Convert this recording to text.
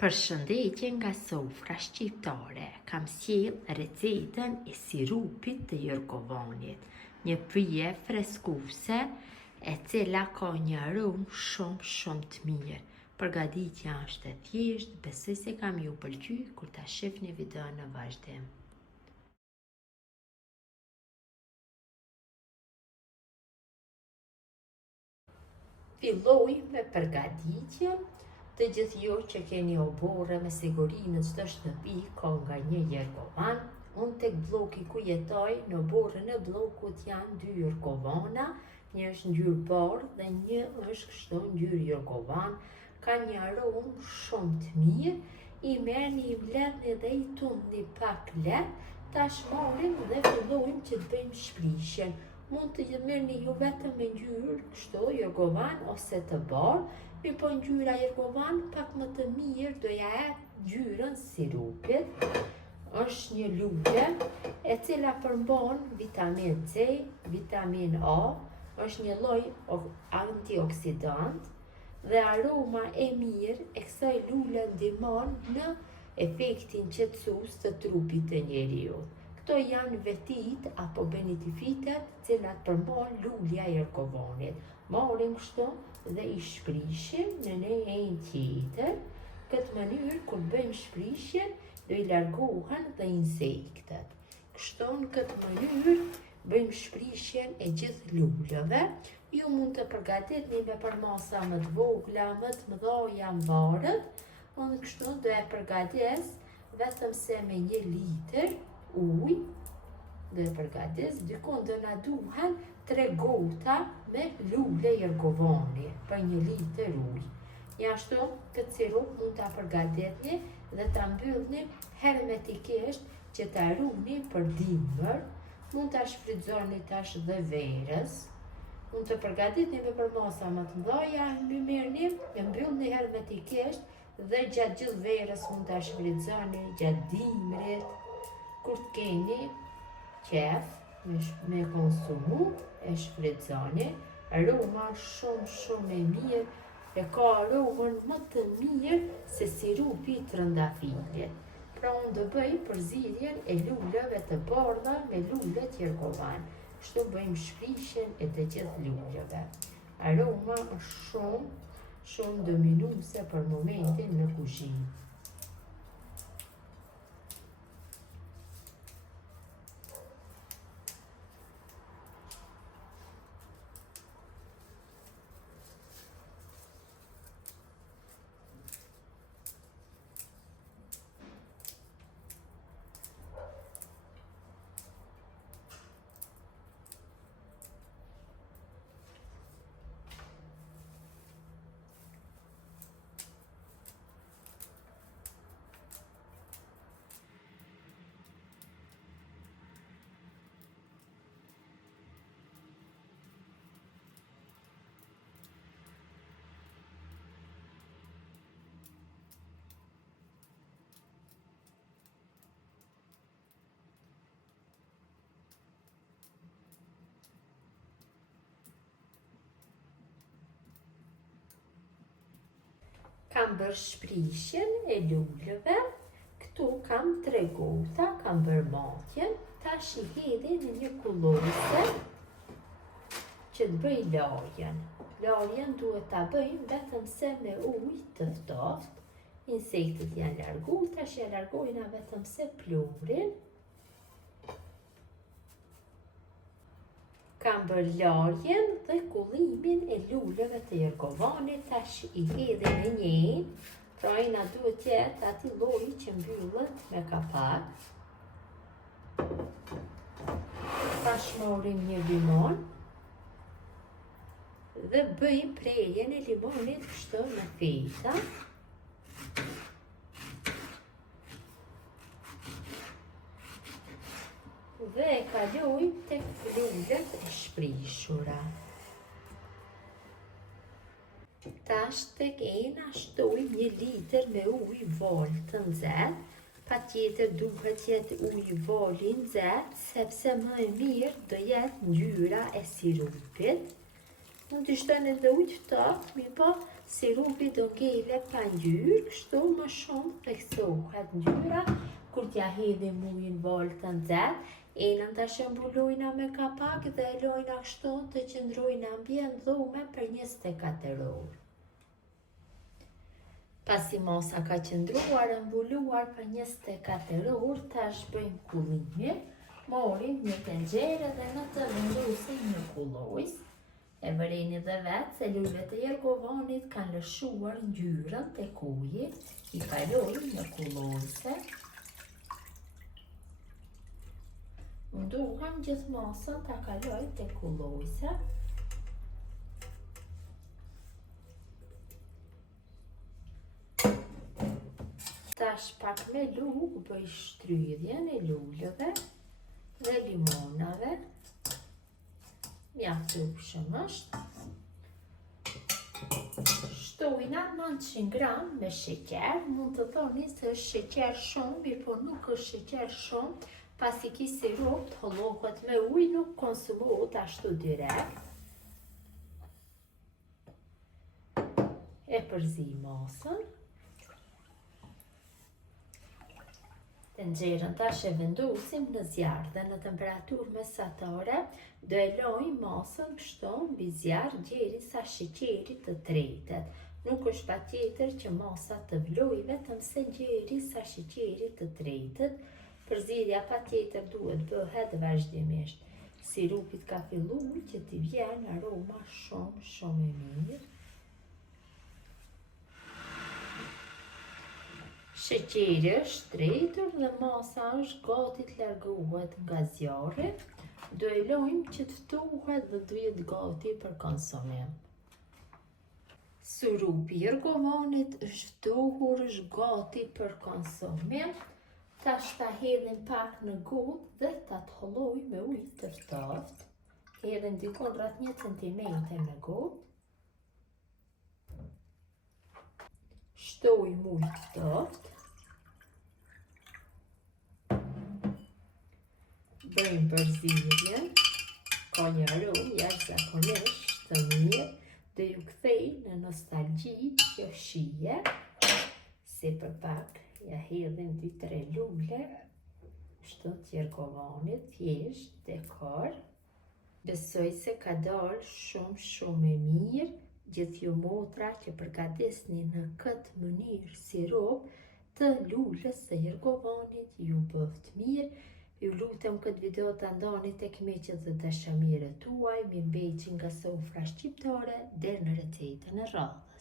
Përshëndetje nga sofra shqiptare, kam sjell recetën e sirupit të jorgovanit, një pije freskuese e cila ka një aromë shumë të mirë. Përgatitja është e thjeshtë, besoj se kam ju pëlqy kur ta shihni videon në vazhdim. Filloj me përgatitjen. Të gjithë ju që keni oborre me siguri në çdo shtëpi ka nga një jorgovan. Unë tek bloki ku jetoj, në oborrën e bllokut janë 2 jorgovana, një është ngjyrë bardhë dhe një është kështu ngjyrë jorgovan. Ka një aromë shumë të mirë. I merrni, i mbledhni dhe i tundni pak lehtë. Tash marrim dhe fillojmë që të bëjmë shprishjen. Mund të merrni ju vetëm me ngjyrë kështu jorgovan ose të bardhë. Mi po ngjyra jorgovan pak më të mirë do ja jep ngjyrën sirupit. Është një lule e cila përmban vitamin C, vitamin A, është një lloj antioksidant dhe aroma e mirë e kësaj lule ndihmon në efektin qetësues të trupit të njeriut. Këto janë vetit apo benefitet cilat përmban lulja e jorgovanit. Marrim kështu dhe i shprishim në një tjetër. Këtë mënyrë kur bëjmë shprishjen do i largohen dhe insektet. Kështu në këtë mënyrë bëjmë shprishjen e gjithë luleve. Ju mund të përgatitni me përmasa më të vogla, më të mëdha varet. Unë kështu do e përgatis vetëm se me 1 litër ujë. Do e përgatis, dikon do na duhen 3 gota me lule jorgovani për 1 litër ujë. Jashtu këtë sirup mund ta përgatitni dhe ta mbyllni hermetikisht që ta ruani për dimër. Mund ta shfrytëzoni tash dhe verës. Mund të përgatitni me përmasa më të mëdha, më merrni, e mbyllni hermetikisht dhe gjatë gjithë verës mund ta shfrytëzoni, gjatë dimrit, kur të keni qef me konsumu, e shfrytëzoni. Aroma shumë e mirë, e ka aromën më të mirë se sirupi i trëndafilit. Pra unë do bëj përzierjen e luleve të bardha me lule jorgovan. Kështu bëjmë shprishjen e të gjithë luleve. Aroma është shumë dominuese për momentin në kuzhinë. Kam bërë shprishjen e luleve, këtu kam 3 gota, kam bërë matjen, tash i hedhi në një kullose që të bëj larjen. Larjen duhet ta bëjmë vetëm se me ujë të ftoftë. Insektet janë largu, tash ja largojna vetëm se pluhurin. Kam bërë larjen dhe kullimin e luleve të jorgovanit, tash i hedhi në një, pra ina duhet jetë ati lloji që mbyllet me kapak. Tash marrim një limon dhe bëjmë prerjen e limonit kështu në feta. Dhe e kaloj tek lulet e shprishura. Tash tek ena shtoj 1 litër me ujë val të nxehtë. Patjetër duhet jetë ujë vali nxehtë, sepse më e mirë do jetë ngjyra e sirupit. Mund të shtoni edhe ujë ftohtë, mirë po sirupi do ngele pa ngjyrë, kështu më shumë theksohet ngjyra kur t'ja hedhim ujin vol të nxehtë. Enën ta shëmbulojna me kapak dhe e lojna kështu të qëndrojnë ambient dhume për 24 orë. Pasi masa ka qëndruar e mbuluar për 24 orë, tash bëjmë kullimin. Morim një tenxhere dhe në të vendosim një kullojës. E vëreni dhe vetë se lulet e jergovanit kanë lëshuar ngjyrën tek uji. I kalojmë në kullojëse. Munduhem gjithë masën ta kaloj tek kullojëse. Tash pak me lugë bëj shtrydhjen e luleve dhe limonave. Mjaftueshëm është. Shtojna 900 gram me sheqer. Mund të thoni se është sheqer shumë, mirë po nuk është sheqer shumë, pasi ky sirup të hollohet me ujë, nuk konsumohet ashtu direkt. E përzi masën. Tenxherën tash e vendosim në zjarr dhe në temperaturë mesatare do e lojmë masën kështu mbi zjarr derisa sheqeri të tretet. Nuk është patjetër që masa të vlojë, vetëm se derisa sheqeri të tretet. Përzierja patjetër duhet bëhet vazhdimisht. Sirupit ka filluar që t'i vjen aroma shumë e mirë. Sheqeri është tretur dhe masa është gati të largohet nga zjarri. Do e lojmë që të ftohet dhe do jetë gati për konsumim. Sirupi i jergovanit është ftohur, është gati për konsumim. Tash ta hedhim pak në gotë dhe ta të holloj me ujë të ftohtë. Hedhim dikon rreth 1 cm në gotë. Shtojmë ujë të ftohtë. Bëjmë përzierjen. Ka një aromë jashtëzakonisht të mirë dhe ju kthej në nostalgji kjo shije. Sipër pak ja hedhim 2-3 lule. Kështu të jergovanit, thjesht dekor. Besoj se ka dalë shumë e mirë. Gjithë ju motra që përgatesni në këtë mënyrë sirup të lules së jergovanit, ju bëft mirë. Ju lutem këtë video të ndani tek miqët dhe dashamirët tuaj, mirëmbajtje nga sofra shqiptare deri në recetën e radhës.